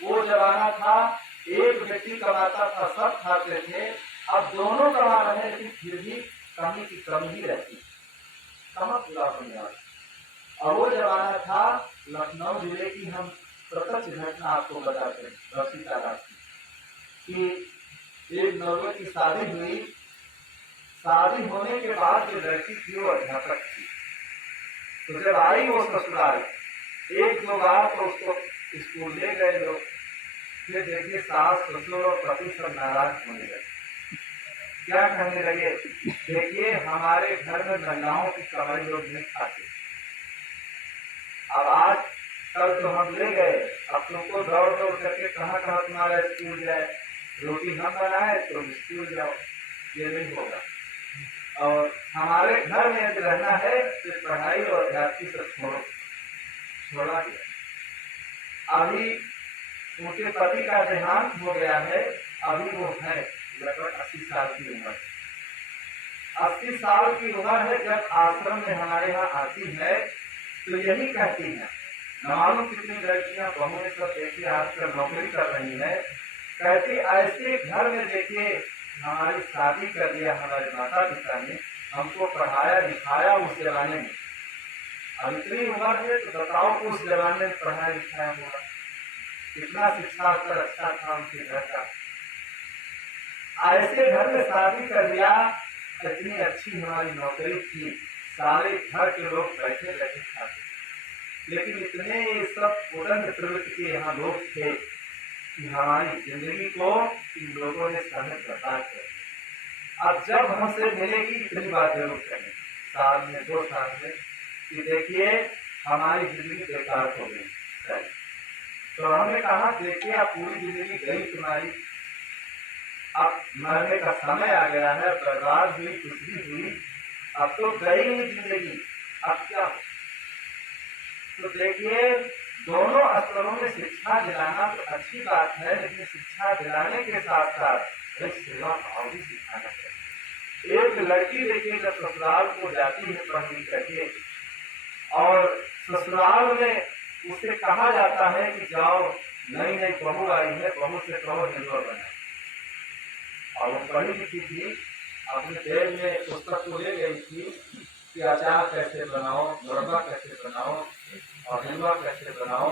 वो जमाना था एक व्यक्ति कमाता था, सब खाते थे। अब दोनों कमा रहे हैं लेकिन फिर भी कमी की कमी ही रहती, कहाँ पूरा बनियाद। और वो जमाना था लखनऊ जिले की, हम प्रत्यक्ष घटना आपको बताते हैं 10वीं तारीख की। एक नौवे की शादी हुई, शादी होने के बाद जो लड़की थी वो अध्यापक थी। तो जब आई वो ससुराल, एक दो बार तो उसको स्कूल ले गए लोग, फिर देखिए सास ससुर और पति सब नाराज होने लगे। क्या कहने लगे, देखिए हमारे घर में महिलाओं की कमाई लोग नहीं खाते, अब आज कल तो हम ले गए, अब तुमको दौड़ दौड़ करके कहाँ कहाँ तुम्हारा स्कूल जाए, रोटी हम बनाए तो स्कूल जाओ, ये नहीं होगा। और हमारे घर में यदि रहना है तो पढ़ाई और अध्यात्म से छोड़ा गया। अभी उनके पति का देहांत हो गया है, अभी वो है लगभग 80 साल की उम्र, 80 साल की उम्र है। जब आश्रम में हमारे यहाँ आती है तो यही कहती है, न मालूम कितनी लड़कियां बहुएं सब देखिए आजकल नौकरी कर रही है, कहती ऐसे घर में देखिए हमारी शादी कर दिया हमारे माता पिता ने, हमको पढ़ाया लिखाया उस जमाने में। अब इतनी उम्र है तो बताओ उस जमाने में पढ़ाया लिखाया हुआ, कितना शिक्षा स्तर अच्छा था उनके घर का। ऐसे घर में शादी कर दिया, इतनी अच्छी हमारी नौकरी थी, सारे घर के लोग बैठे बैठे खाते, लेकिन इतने ये सब उड़न प्रवृत्ति के यहाँ लोग थे कि हमारी जिंदगी को इन लोगों ने सहज बर्बाद कर दिया। अब जब हमसे मिलेगी इतनी बात जरूर करें, साल में 2 साल में, कि देखिए हमारी जिंदगी बेकार हो गई। तो हमने कहा देखिए अब पूरी जिंदगी गई तुम्हारी, अब मरने का समय आ गया है, बर्बाद हुई कुछ भी हुई, अब तो गई नहीं जिंदगी, अब क्या। तो देखिए दोनों स्तरों में शिक्षा दिलाना तो अच्छी बात है, लेकिन शिक्षा दिलाने के साथ साथ एक सेवा भाव भी सिखाना चाहिए। एक लड़की देखिए जब ससुराल को जाती है पढ़ लिख करके, और ससुराल में उसे कहा जाता है कि जाओ नई नई बहू आई है, बहू से कहो हलवा बनाए। और वो पढ़ी लिखी थी, अपने देश में पुस्तक को ले गई थी कि अचार कैसे बनाओ, मुरब्बा कैसे बनाओ और हलवा कैसे बनाओ,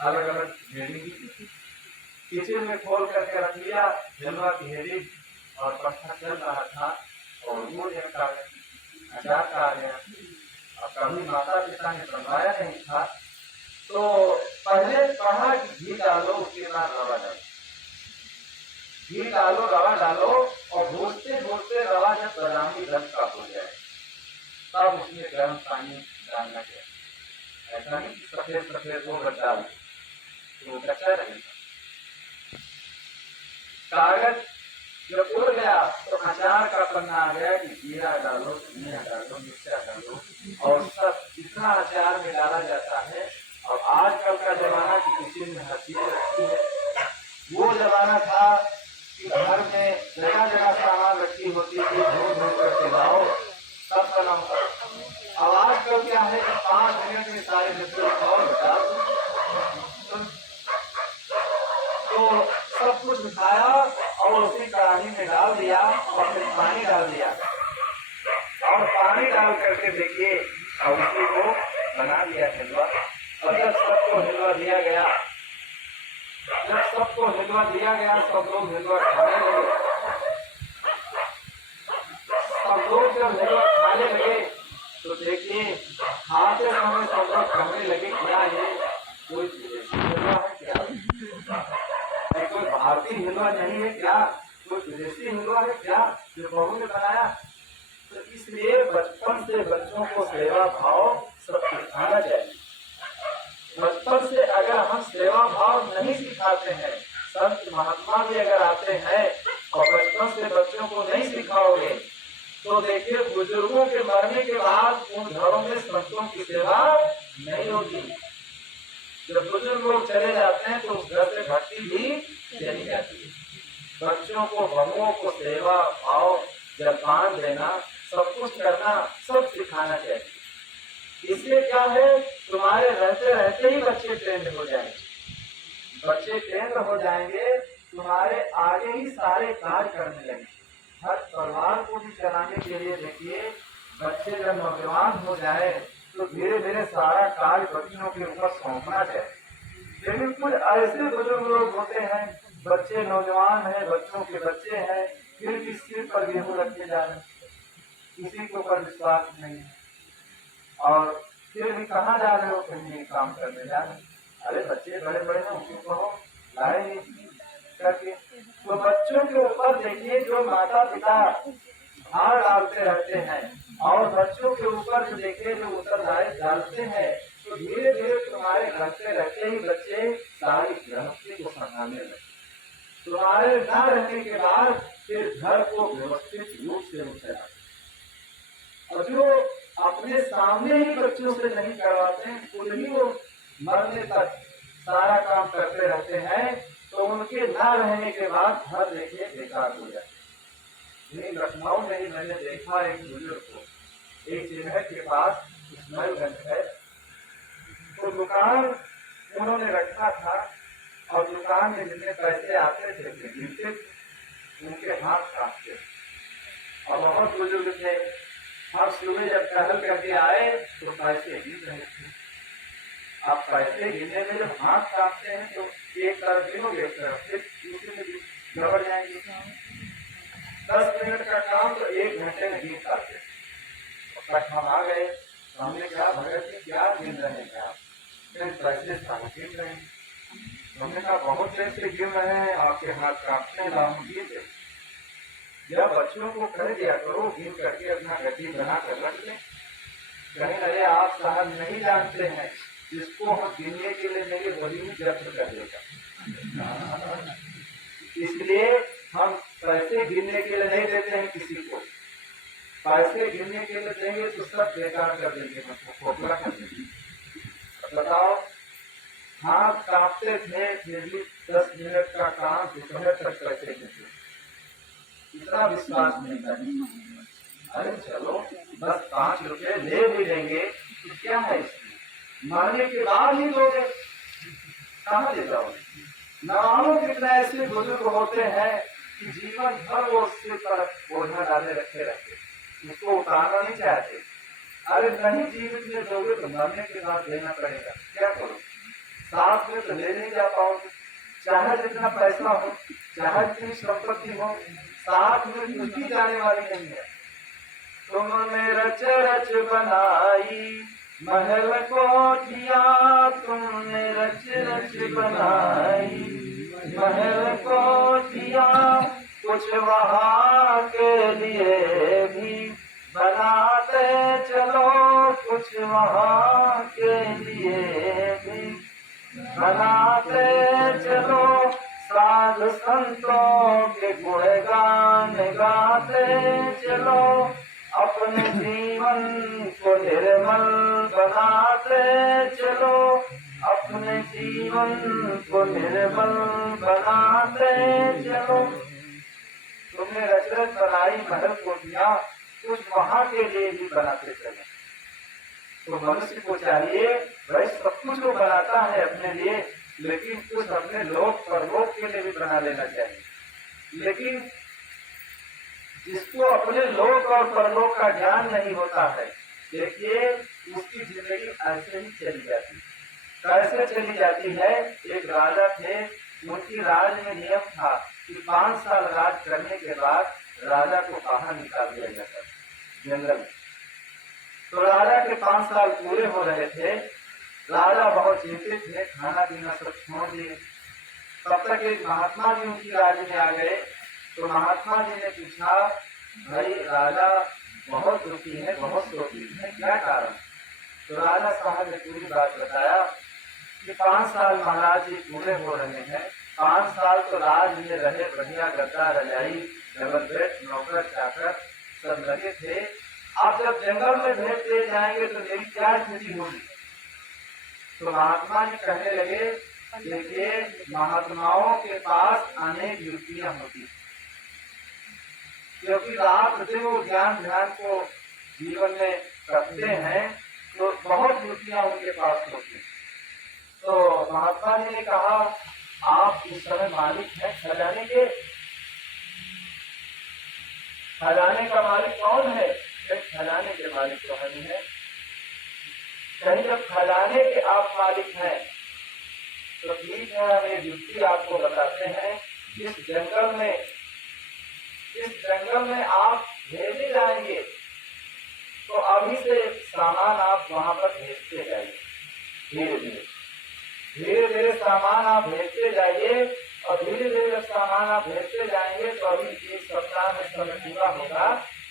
अलग अलग हेडिंग थी। किचन में खोल करके रख लिया हलवा की हेडिंग, और पत्थर चल रहा था और वो एक अचार का आ गया। अब कभी माता पिता ने बनवाया नहीं था, तो पहले कहा कि घी डालो, उसके बाद रवा डालो, घी डालो रवा डालो, और भूजते भूजते रवा जब बादामी रंग का हो जाए तब उसमें गर्म पानी डालना चाहिए। ऐसा नहीं कि सफेद सफेद वो डाल तो कच्चा रहेगा। कागज जब उड़ गया तो अचार का पन्ना आ गया कि जीरा डालो, धनिया डालो, मिर्चा डालो, और सब जितना अचार में डाला जाता है। और आजकल का जमाना की किचन में हर चीज रखी है, वो जमाना था कि घर में जगह जगह सामान रखी होती थी, धो धो करके लाओ तब बनाओ। अब आजकल क्या है कि 5 मिनट में सारे मित्र और बता तो सब कुछ उठाया और उसी कढ़ाई में डाल दिया और फिर पानी डाल दिया, और पानी डाल करके देखिए और उसी को बना दिया हलवा। और जब सबको हलवा दिया गया, जब सबको हलवा दिया गया, सब लोग हलवा खाने लगे। सब लोग जब हलवा खाने लगे तो देखिए खाते समय सब लोग कहने लगे क्या ये कोई हलवा है क्या, कोई भारतीय हलवा नहीं है क्या, कोई विदेशी हलवा है क्या जो बहू ने बनाया। तो इसलिए बचपन से बच्चों को सेवा भाव सब सिखाना चाहिए। बचपन से अगर हम सेवा भाव नहीं सिखाते हैं, संत महात्मा भी अगर आते हैं और बचपन से बच्चों को नहीं सिखाओगे, तो देखिए बुजुर्गों के मरने के बाद उन घरों में संतों की सेवा नहीं होगी। जब बुजुर्ग लोग चले जाते हैं तो उस घर से भक्ति भी चली जाती है। बच्चों को बहुओं को सेवा भाव जलपान देना, सब कुछ करना, सब सिखाना चाहिए। इसलिए क्या है, तुम्हारे रहते रहते ही बच्चे ट्रेंड हो जाएंगे। बच्चे केंद्र हो जाएंगे, तुम्हारे आगे ही सारे कार्य करने लगेंगे। हर परिवार को भी चलाने के लिए देखिए, बच्चे जब नौजवान हो जाए तो धीरे धीरे सारा कार्य बच्चों के ऊपर सौंपना चाहिए। लेकिन कुछ ऐसे बुजुर्ग लोग होते हैं, बच्चे नौजवान हैं, बच्चों के बच्चे हैं, फिर भी सिर पर गेहूं रखे जा रहे, किसी के ऊपर विश्वास नहीं है, और फिर भी कहाँ जा रहे हो, कहीं काम करने जा रहे। अरे बच्चे बड़े बड़े हैं, उनको कहो लाए नहीं करके। तो बच्चों के ऊपर देखिए, जो माता पिता भार डालते रहते हैं और बच्चों के ऊपर जो देखिए जो उत्तरदायित्व डालते हैं, तो धीरे धीरे तुम्हारे घर से रहते ही बच्चे सारी गृहस्थी को संभालने लगे। तुम्हारे न रहने के बाद फिर घर को व्यवस्थित रूप से चलाते, और जो अपने सामने ही बच्चों से नहीं करवाते हैं, खुद ही वो मरने तक सारा काम करते रहते हैं, तो उनके न रहने के बाद घर देखिए बेकार हो जाते। लखनऊ में ही मैंने देखा एक बुजुर्ग को, एक जगह के पास इस्माइलगंज है, तो दुकान उन्होंने रखा था, और दुकान में जितने पैसे आते थे गिनते, उनके हाथ कांपते, और बहुत बुजुर्ग थे। हम सुबह जब टहल करके आए तो पैसे गिन रहे थे। आप पैसे गिनने में जब हाथ कांपते हैं तो एक तरफ गिनोगे, एक तरफ फिर दूसरे में गड़बड़ जाएंगे। 10 मिनट का काम तो 1 घंटे में गिन पाते। तक हम आ गए, हमने कहा भगत जी क्या गिन रहे हैं आप? फिर पैसे सारे गिन रहे हैं। हमने कहा बहुत देर से गिन रहे हैं, आपके हाथ कांपते हैं, लाभ गिन। जब बच्चों को कह दिया करो गिन करके अपना गति बना कर रख ले। कहीं अरे आप साहब नहीं जानते हैं, जिसको हम गिनने के लिए नहीं वही जब्त कर देगा। इसलिए हम पैसे गिनने के लिए नहीं देते हैं किसी को। पैसे गिनने के लिए देंगे तो सब बेकार कर देंगे, खोखला कर देंगे। बताओ, हाथ कांपते थे फिर भी 10 मिनट का काम दोपहर तक पैसे गिनते, इतना विश्वास नहीं था। अरे चलो बस 5 रुपए ले भी देंगे तो क्या है इसमें, मरने के बाद ही दोगे, कहाँ दे जाओगे। न मानो कितने ऐसे बुजुर्ग होते हैं कि जीवन भर वो सिर पर बोझा डाले रखे रहते, उसको उतारना नहीं चाहते। अरे नहीं जीवित में दोगे तो मरने के बाद देना पड़ेगा, क्या करो। साथ में तो ले नहीं जा पाओगे, चाहे जितना पैसा हो, चाहे जितनी संपत्ति हो, साथ में कुछ भी जाने वाली नहीं है। तुमने रच रच बनाई महल कोठिया, तुमने रच रच बनाई महल कोठिया, कुछ वहाँ के लिए भी बनाते चलो, कुछ वहाँ के लिए भी बनाते चलो। साधु संतों के गुणगान गाते चलो, अपने जीवन को निर्मल बनाते चलो, अपने जीवन को निर्मल बनाते चलो। तुमने रचरच बनाई महल कोठियां, कुछ वहां के लिए भी बनाते चलो। तो मनुष्य को चाहिए, भाई सब कुछ वो बनाता है अपने लिए, लेकिन कुछ अपने लोक परलोक के लिए भी बना लेना चाहिए। लेकिन जिसको अपने लोक और परलोक का ज्ञान नहीं होता है, देखिए उसकी जिंदगी ऐसे ही चली जाती है। कैसे चली जाती है? एक राजा थे, उनकी राज में नियम था कि 5 साल राज करने के बाद राजा को बाहर निकाल दिया जाता जंगल में। तो राजा के 5 साल पूरे हो रहे थे, राजा बहुत चिंतित थे, खाना पीना सब छोड़ दिए। तब तक एक महात्मा जी उनकी राज्य में आ गए। तो महात्मा जी ने पूछा, भाई राजा बहुत दुखी है, बहुत शोकित है, क्या कारण? तो राजा साहब ने पूरी बात बताया कि 5 साल महाराज जी पूरे हो रहे हैं, 5 साल तो राज में रहे, बढ़िया गद्दा रजाई डबल बेड नौकर चाकर सब लगे थे। आप जब जंगल में भेंट दे जाएंगे तो मेरी क्या स्थिति होगी? तो महात्मा जी कहने लगे, देखिए महात्माओं के पास अनेक युक्तियां होती, क्योंकि रात दिन वो ज्ञान ध्यान को जीवन में करते हैं, तो बहुत युक्तियां उनके पास होती। तो महात्मा जी ने कहा, आप इस समय मालिक हैं खजाने के। खजाने का मालिक कौन है? खजाने के मालिक तो हम ही है। कहीं जब खजाने के आप मालिक हैं तो ठीक है, हम एक युक्ति आपको बताते हैं। इस जंगल में आप भेजे जाएंगे तो अभी से सामान आप वहां पर भेजते जाइए। धीरे धीरे सामान आप भेजते जाइए और धीरे धीरे जब सामान आप भेजते जाएंगे तो अभी एक सप्ताह में समय पूरा होगा।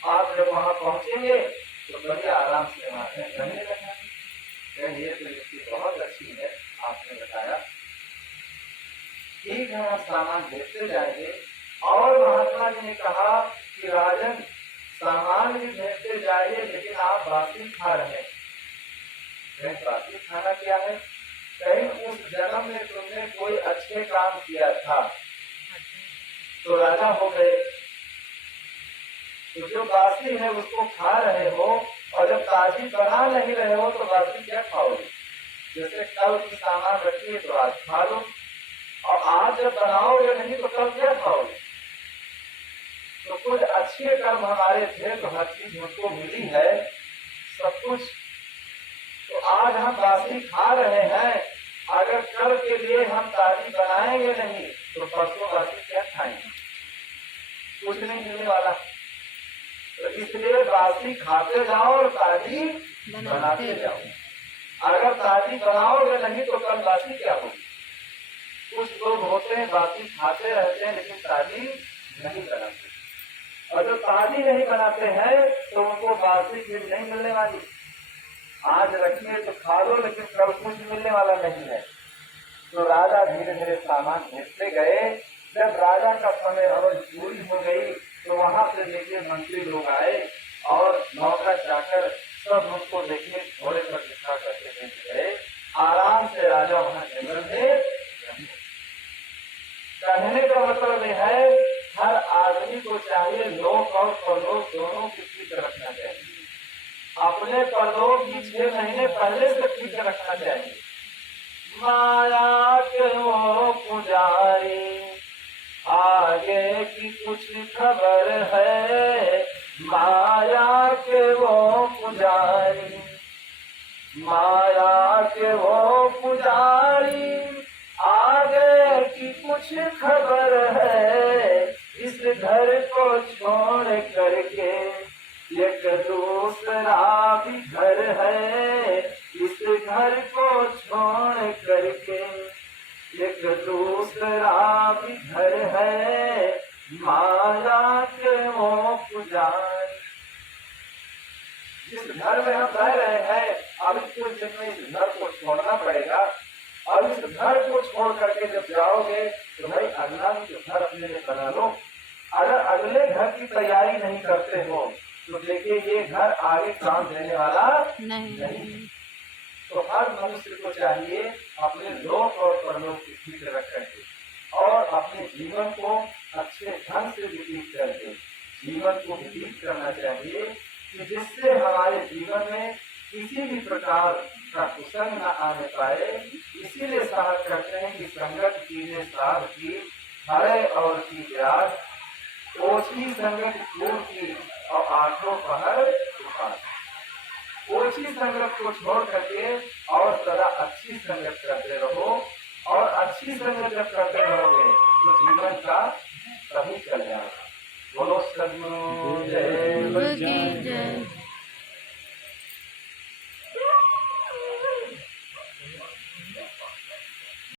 आप जब वहां पहुंचेंगे तो बड़े आराम से वहां रहने लगेंगे। ये तो युक्ति बहुत अच्छी है, आपने बताया। ठीक है, आप सामान भेजते जाएंगे। और महात्मा जी ने कहा कि राजन, सामान भी भेजते जाइए लेकिन आप बासी खा रहे हैं। बासी खाना क्या है? कहीं उस जन्म में तुमने कोई अच्छे काम किया था तो राजा हो गए, तो जो बासी है उसको खा रहे हो, और जब ताजी बना नहीं रहे हो तो बासी क्या खाओगे? जैसे कल की सामान रखिए तो आज खा लो, और आज जब बनाओगे नहीं तो कल क्या खाओगे? तो कुछ अच्छे कर्म हमारे थे तो हर चीज हमको मिली है, सब कुछ। तो आज हम बासी खा रहे हैं, अगर कल के लिए हम ताजी बनाएंगे नहीं तो परसों बासी क्या खाएंगे? कुछ नहीं मिलने वाला। तो इसलिए बासी खाते जाओ और ताजी बनाते जाओ। अगर ताजी बनाओगे नहीं तो कल बासी क्या होगी? कुछ लोग होते हैं बासी खाते रहते हैं लेकिन ताजी नहीं बनाते, और जो ताजी नहीं बनाते हैं तो उनको बासी चीज नहीं मिलने वाली। आज रखिए तो खा लो लेकिन कल कुछ मिलने वाला नहीं है। तो राजा धीरे धीरे सामान भेजते गए। जब राजा का समय अवधि पूरी हो गई तो वहां से देखिए मंत्री लोग आए और नौकर चाकर सब उनको देखिए घोड़े पर बिठा करके लेके गए। आराम से राजा वहां जंगल में। कहने का मतलब यह है, हर आदमी को चाहिए लोक और परलोक दोनों की ठीक रखना चाहिए। अपने परलोक की 6 महीने पहले से ठीक रखना चाहिए। माया के वो पुजारी, आगे की कुछ खबर है। माया के वो पुजारी, माया के वो पुजारी, आगे की कुछ खबर है। इस घर को छोड़ करके एक दूसरा भी घर है। इस घर को छोड़ करके एक दूसरा भी घर है। माया के वो पुजारी। जिस घर में हम रह रहे हैं अब कुछ दिन में इस घर को छोड़ना पड़ेगा, और इस घर को छोड़ करके जब जाओगे तो भाई अगला भी घर अपने लिए बना लो। अगर अगले घर की तैयारी नहीं करते हो तो देखिए ये घर आगे काम देने वाला नहीं। तो हर मनुष्य को चाहिए अपने लोक और परलोक की फिक्र रख करके और अपने जीवन को अच्छे ढंग से व्यतीत करके जीवन को व्यतीत करना चाहिए, कि जिससे हमारे जीवन में किसी भी प्रकार का कुसंग न आने पाए। इसीलिए साहब कहते हैं कि संगत कीजिए साध की, हरे और की ब्याज, ओछी संगत पूर्ण की और आठों पहर उपास। ओछी संगत को छोड़ करके और सदा अच्छी संगत करते रहो, और अच्छी संगत जब करते रहोगे तो जीवन का सभी चल जाएगा। बोलो सद्गुरु जय।